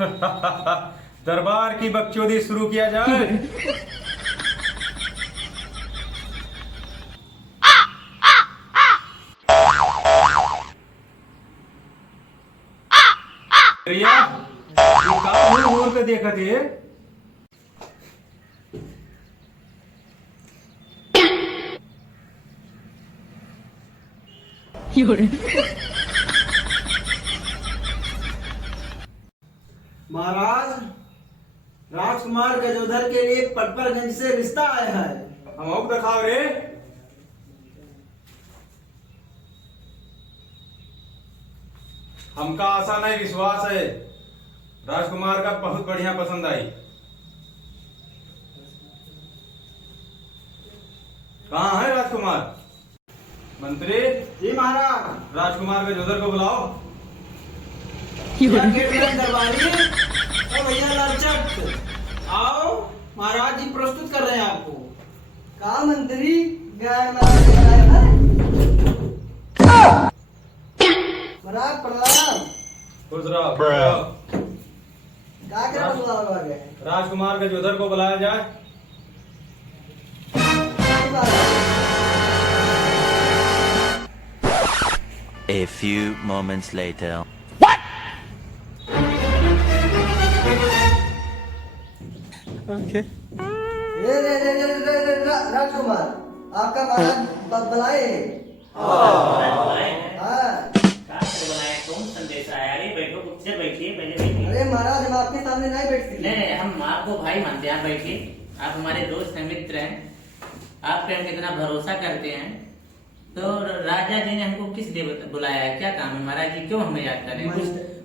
दरबार की बकचोदी शुरू किया जाए। रिया, ये का घूर के देखत है? महाराज, राजकुमार गजोधर के लिए पटपरगंज से रिश्ता आया है। हम और दिखाओ रे। हमका आशा नहीं विश्वास है, राजकुमार का बहुत बढ़िया पसंद आई। कहाँ है राजकुमार? मंत्री जी महाराज। राजकुमार गजोधर को बुलाओ। दरबारी ओ भैया लालचक, आओ, महाराज जी प्रस्तुत कर रहे हैं आपको। कहा मंत्री, महाराज प्रणाम। खुश रहो। क्या क्या बुलावा गए? राजकुमार गजोधर को बुलाया जाए। A few moments later. ये राजकुमार, आपका महाराज बुलाए। कौन संदेश आया? अरे बैठो, कुछ बैठिए, पहले बैठिए। अरे महाराज, हम आपके सामने नहीं बैठ सकते। नहीं, हम आपको भाई मानते हैं, आप बैठिए। आप हमारे दोस्त हैं, मित्र हैं, आप पे हम कितना भरोसा करते हैं। तो राजा जी ने हमको किस लिए बुलाया है? क्या काम है महाराज जी? क्यों हमें याद कर रहे हैं?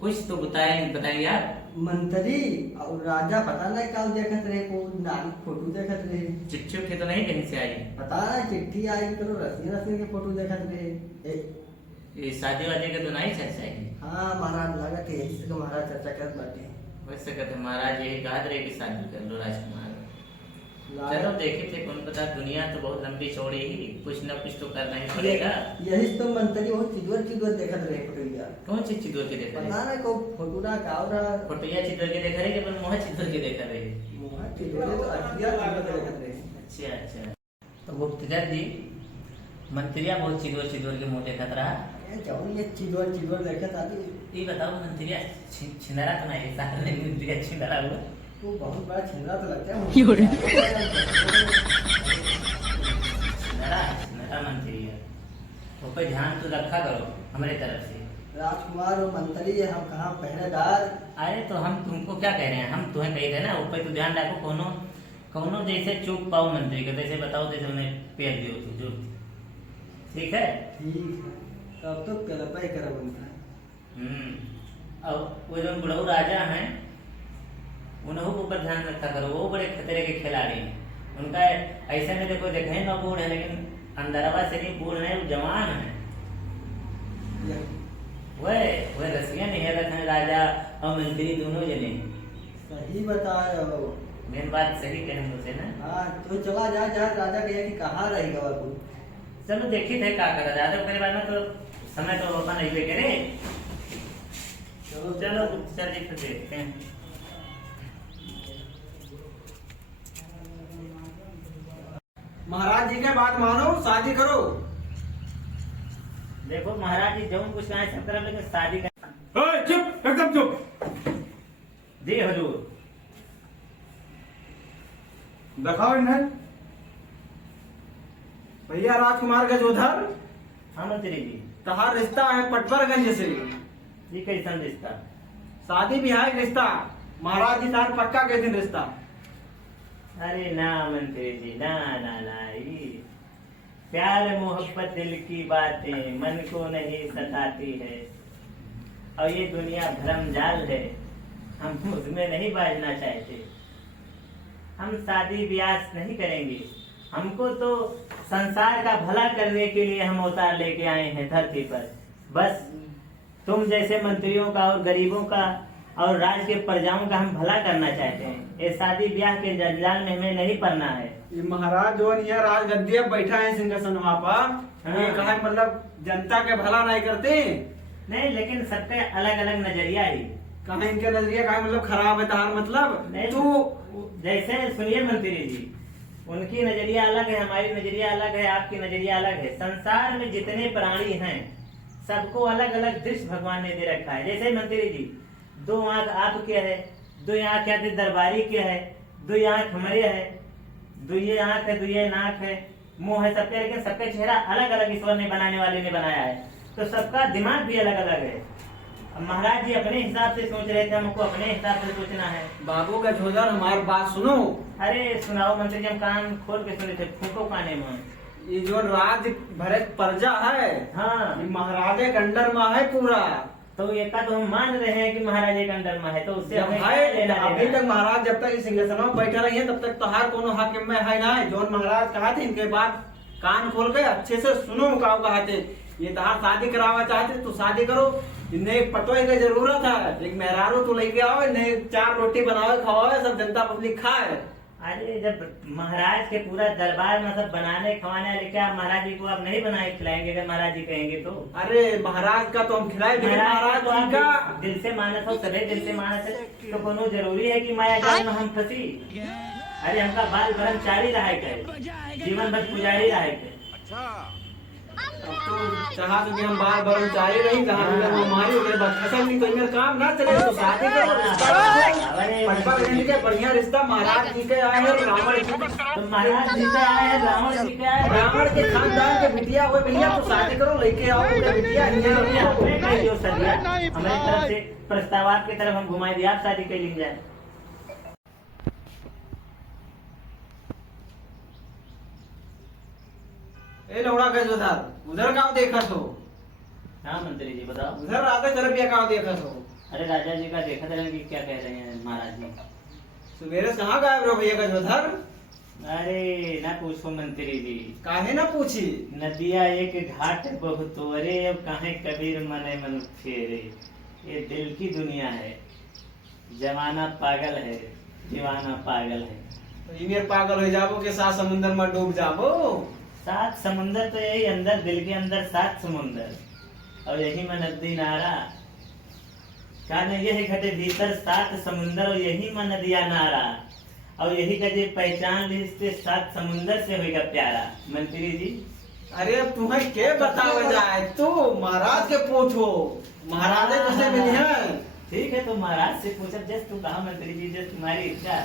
कुछ तो बताएंगे आप। मंत्री और राजा पता नहीं कल देखत रहे, को नानी फोटो देखत रहे। चिट्ठी उट्ठी तो नहीं कहीं से आई? पता नहीं, चिट्ठी आई करो, रस्सी के फोटो देखत रहे। ये शादी वादी का तो नहीं चर्चा है? हाँ महाराज, लागत है यही से तो महाराज चर्चा करत बाटे। वैसे कहते महाराज यही कहा रहे कि शादी कर लो राजकुमार। चलो देखे थे, कौन पता, दुनिया तो बहुत लंबी चौड़ी ही, कुछ न कुछ तो करना ही पड़ेगा। यही तो मंत्री बहुत चिदवर देखत रहे फोटोया। कौन सी चिदोर के देख रहे? पता नहीं को फोटोरा कावरा फोटोया चिदोर के देख रहे कि अपन मोह चिदोर के देख रहे? मोहा चिदवर तो अखिया देखत रहे। अच्छा अच्छा। तो गुप्तचर जी, मंत्रिया बहुत चिदोर के मुंह देखत रहा। ये जाऊं, ये चिदवर देखत आदि। ये बताओ मंत्रिया छिंदरा तो नहीं? सारे मंत्रिया छिंदरा हुआ? वो बहुत बड़ा छिंदरा तो लगता है। छिंदरा मंत्री है, तो पे ध्यान तो रखा करो हमारे तरफ से। राजकुमार और मंत्री हम कहाँ पहरेदार। अरे तो हम तुमको क्या कह रहे हैं? हम तुम्हें कही थे ना, ऊपर तो ध्यान रखो, कोनो जैसे चूक पाओ मंत्री के, जैसे बताओ जैसे उन्हें पेड़ दियो तू जो। ठीक है? ठीक है, तब तो कलपाई करब उनका। अब वो जो बुढ़ऊ राजा हैं, उन्हों के ऊपर ध्यान रखा करो, वो बड़े खतरे के खिलाड़ी हैं। उनका ऐसे में देखो, देखे ना बूढ़ है, लेकिन अंदरवा से नहीं बूढ़ है, वो जवान है। वह रसियन है, रखने राजा और मंत्री दोनों जने। सही बताए हो। मेन बात सही कहें मुझसे ना। हाँ तो चला जा, राजा कहे कि कहाँ रहेगा बाबू। चलो देखिए थे क्या करा जाता है, बारे में तो समय तो होता नहीं करे। चलो गुप्तचर जी फिर देखते हैं। महाराज जी के बात मानो, शादी करो। देखो महाराज जी, जो कुछ कहा सब तरह, लेकिन शादी का। चुप, एकदम चुप। जी हजूर। दिखाओ इन्हें। भैया राजकुमार गजोधर, हाँ मंत्री जी। तहार रिश्ता है पटपरगंज से। जी कैसा रिश्ता? शादी ब्याह का रिश्ता। महाराज जी तार पक्का के दिन रिश्ता। अरे ना मंत्री जी, ना ना ना, ये प्यार मोहब्बत दिल की बातें मन को नहीं सताती है, और ये दुनिया भरम जाल है, हम उसमें नहीं बाजना चाहते। हम शादी ब्याह नहीं करेंगे, हमको तो संसार का भला करने के लिए हम अवतार लेके आए हैं धरती पर। बस तुम जैसे मंत्रियों का और गरीबों का और राज के प्रजाओं का हम भला करना चाहते हैं। ये शादी ब्याह के जंजाल में हमें नहीं पड़ना है। ये महाराज जो है राज गद्दी अब बैठा है सिंहासन वहाँ पर। हाँ। ये कहा मतलब जनता के भला नहीं करते। नहीं, लेकिन सबका अलग अलग नजरिया ही। कहा इनका नजरिया का मतलब खराब है तार मतलब नहीं तू जैसे सुनिए मंत्री जी, उनकी नजरिया अलग है, हमारी नजरिया अलग है, आपकी नजरिया अलग है। संसार में जितने प्राणी हैं सबको अलग अलग दृश्य भगवान ने दे रखा है। जैसे मंत्री जी, 2 आंख आपके है, 2 आंख क्या दरबारी के है, 2 आंख हमारे है, 2 आंख है, 2 नाक है, मुंह है सबके, लेकिन सबका चेहरा अलग अलग ईश्वर ने बनाने वाले ने बनाया है, तो सबका दिमाग भी अलग अलग है। अब महाराज जी अपने हिसाब से सोच रहे थे, हमको अपने हिसाब से सोचना है। बाबू का झोदर हमारी बात सुनो। अरे सुनाओ मंत्री जी, हम कान खोल के सुने थे, फूको काने में। ये जो राज भरे प्रजा है, हाँ, ये महाराजे के अंडर में है पूरा। तो ये का तो हम मान रहे हैं कि महाराज एक अंडर में है, तो उससे जब हमें क्या है लेना अभी देना? तक महाराज जब तक इस सिंहासन में बैठे रही है तब तक तो हर कोनो हाकिम में है ना। जो महाराज कहा थे इनके बाद कान खोल के अच्छे से सुनो का कहा थे। ये तहार शादी करावा चाहते तो शादी करो, इन्हें पतो की जरूरत है, एक मेहरारू तो लेके आओ, इन्हें 4 रोटी बनाओ खवाओ, सब जनता पब्लिक खाए। अरे जब महाराज के पूरा दरबार में सब बनाने खवाने वाले, क्या महाराज जी को आप नहीं बनाए खिलाएंगे? अगर महाराज जी कहेंगे तो। अरे महाराज का तो हम खिलाए, महाराज तो आप जी का दिल से मानस हो, सभी दिल से मानस है, तो कोनो जरूरी है कि माया जाल में हम फंसी? अरे हमका बाल ब्रह्मचारी रहा है, जीवन भर पुजारी रहा है। अब तो चाहा तो कि हम बार ब्रह्मचारी रही, जहाँ हमारी उधर फसल नहीं तो इनका काम ना चले तो शादी करो। पटपा के बढ़िया रिश्ता महाराज जी के आए हैं, रावण जी तो महाराज जी का आए, रावण जी का आए, रावण के खानदान के बिटिया हुए भैया तो शादी करो, लेके आओ बिटिया। हमने कह दियो सदिया, हमारी तरफ से प्रस्तावात की तरफ हम घुमाई दिया, आप शादी के लिए जाए। ए लौड़ा का जोधार उधर का देखा तो? हाँ मंत्री जी बताओ। उधर राधा तरफ का देखा तो? अरे राजा जी का देखा था कि क्या कह रहे हैं महाराज जी। सवेरे से कहाँ गायब रहो भैया का जोधार? अरे ना पूछो मंत्री जी, काहे ना पूछी? नदिया एक घाट बहुत तोरे, अब काहे कबीर मने मन फेरे। ये दिल की दुनिया है, जमाना पागल है, दीवाना पागल है। इन्हें पागल हो जाबो के साथ समुद्र में डूब जाबो। 7 समुंदर तो यही अंदर, दिल के अंदर 7 समुंदर, और यही में नदी नारा कान यही घटे भीतर 7 समुंदर, और यही में नदिया नारा, और यही का जे पहचान ली 7 समुंदर से होगा प्यारा। मंत्री जी अरे अब तुम्हें के बतावे जाए, तू महाराज के पूछो, महाराजे तुझसे मिली है। ठीक है, तो महाराज से पूछा, जस तू कहा मंत्री जी, जस तुम्हारी इच्छा।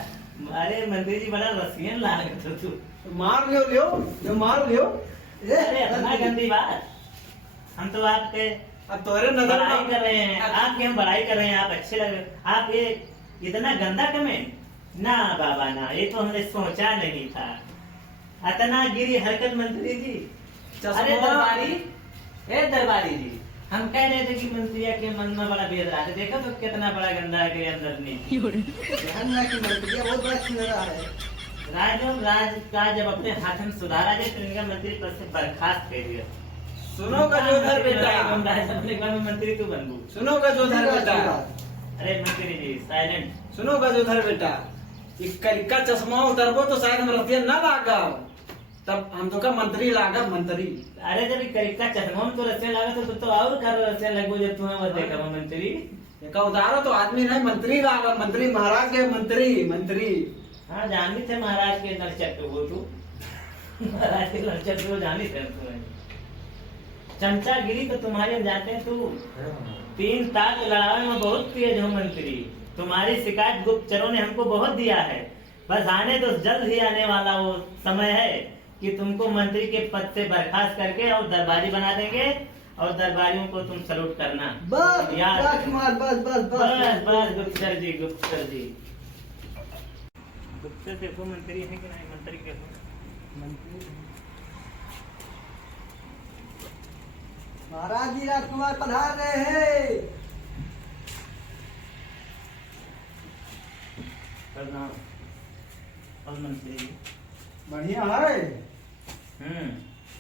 अरे मंत्री जी बड़ा रसियन लागत हो तू। मार लियो जो मार लियो। अरे इतना गंदी बात, हम तो आपके अब तोरे नजर बड़ाई कर रहे हैं, आपकी हम बड़ाई कर रहे हैं, आप अच्छे लग रहे हैं। आप ये इतना गंदा कमेंट ना बाबा ना, ये तो हमने सोचा नहीं था। इतना गिरी हरकत मंत्री जी। अरे दरबारी, ए दरबारी जी, हम कह रहे थे कि मंत्री के मन में बड़ा भेद रहा है, देखो तो कितना बड़ा गंदा है कि अंदर नहीं। बहुत बड़ा सुनहरा है। राज का जब अपने हाथ में सुधारा जाए तो इनका मंत्री पद से बर्खास्त कर दिया। सुनो का जोधर बेटा, अपने घर में मंत्री तू बनबू। सुनो का जोधर बेटा, अरे मंत्री जी साइलेंट। सुनो का जोधर बेटा, इक्का चश्मा उतरबो तो शायद हम रतिया ना लागा, तब हम तो का मंत्री लागा मंत्री। अरे जब करिका चश्मा में तो रस्से लगा तो और कर रस्से लगो जब तुम्हें वो देखा मंत्री। का उतारो तो आदमी नहीं मंत्री लागा, मंत्री महाराज के मंत्री। हाँ जानी थे महाराज के नरचट वो तू, महाराज के नरचट वो जानी थे तुम्हें। चमचागिरी तो तुम्हारे हम जानते हैं, तू 3 ताक लड़ाने में बहुत तेज हो मंत्री। तुम्हारी शिकायत गुप्तचरों ने हमको बहुत दिया है, बस आने तो जल्द ही आने वाला वो समय है कि तुमको मंत्री के पद से बर्खास्त करके और दरबारी बना देंगे, और दरबारियों को तुम सलूट करना। बस याद बस गुप्तचर जी, गुप्तचर जी, गुप्तचर देखो मंत्री है कि नहीं, मंत्री देखो। महाराज जी राजकुमार पधार रहे हैं। प्रणाम। और मंत्री जी बढ़िया है।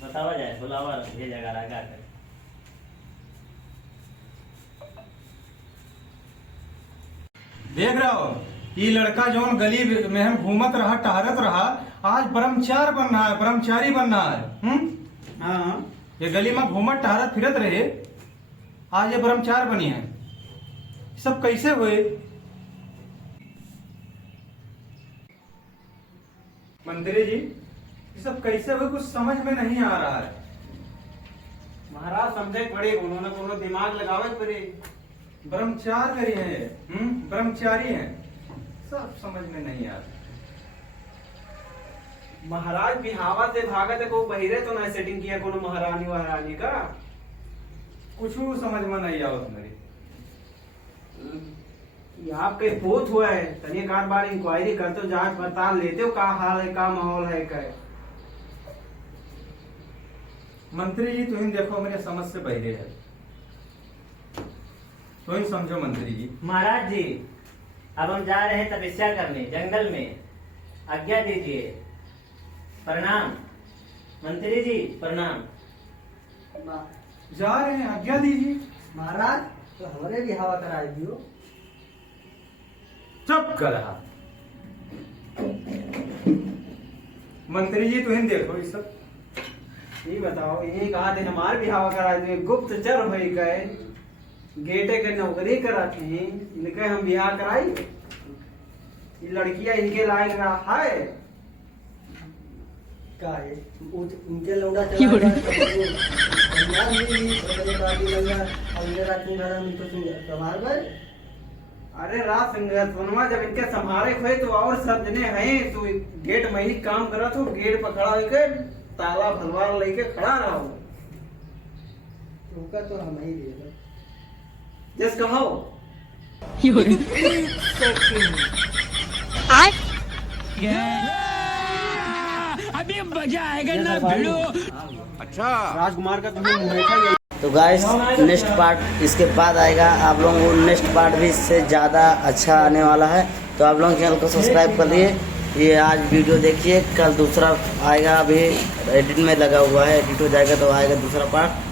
बतावा जाए, बुलावा भेजेगा लगा कर। देख रहे हो, ये लड़का जो गली में हम घूमत रहा, टहरत रहा, आज ब्रह्मचार बनना है, ब्रह्मचारी बनना है। हाँ ये गली में घूमत टहरत फिरत रहे, आज ये ब्रह्मचार बनी है। सब कैसे हुए? मंत्री जी, ये सब कैसे हुए? कुछ समझ में नहीं आ रहा है। महाराज समझे पड़े, उन्होंने कोनो दिमाग लगावे पड़े। ब्रह्मचारी हैं, ब्रह्मचारी हैं, सब समझ में नहीं आ रहा। महाराज बिहावा से भागत है, को बहिरे तो नहीं सेटिंग किया कोनो महारानी वहारानी का। कुछ समझ में नहीं आवत मेरी। ये आपके पोत हुआ है, तनी एक आध बार इंक्वायरी करते हो, जांच पड़ताल लेते हो, का हाल है, का माहौल है, क्या है। मंत्री जी तुम देखो, मेरे समझ से बहरे है, तुम समझो मंत्री जी। महाराज जी, अब हम जा रहे हैं तपस्या करने जंगल में, आज्ञा दीजिए। प्रणाम मंत्री जी, प्रणाम। जा रहे हैं, आज्ञा दीजिए। महाराज तो हमारे भी हवा कराई दियो। चुप कर रहा मंत्री जी, तुम देखो ये सब। ये बताओ, ये कहा थे हमारे बिहाव करा दे, गुप्तचर हो गए, गेटे के नौकरी कराते हैं, इनके हम बिहार कराई। ये लड़कियां इनके लायक रहा है का है उनके लौड़ा चला गया पंजाब में भी बड़े पार्टी लगा अगले रात में घर में तो संभाल गए। अरे रात संगतवनवा जब इनके संभाले हुए तो और सब जने हैं, तो गेट में ही काम करा तो गेट पर खड़ा होकर ताला भलवार लेके खड़ा रहा हूँ। उनका तो हम ही दे जिस कहो अभी मजा आएगा ना भिड़ो। राजकुमार का तुम्हें मुंह देखा ही है। तो गाइस नेक्स्ट पार्ट इसके बाद आएगा, आप लोगों को नेक्स्ट पार्ट भी इससे ज़्यादा अच्छा आने वाला है। तो आप लोग चैनल को सब्सक्राइब कर लिए। ये आज वीडियो देखिए, कल दूसरा आएगा, अभी एडिट में लगा हुआ है, एडिट हो जाएगा तो आएगा दूसरा पार्ट।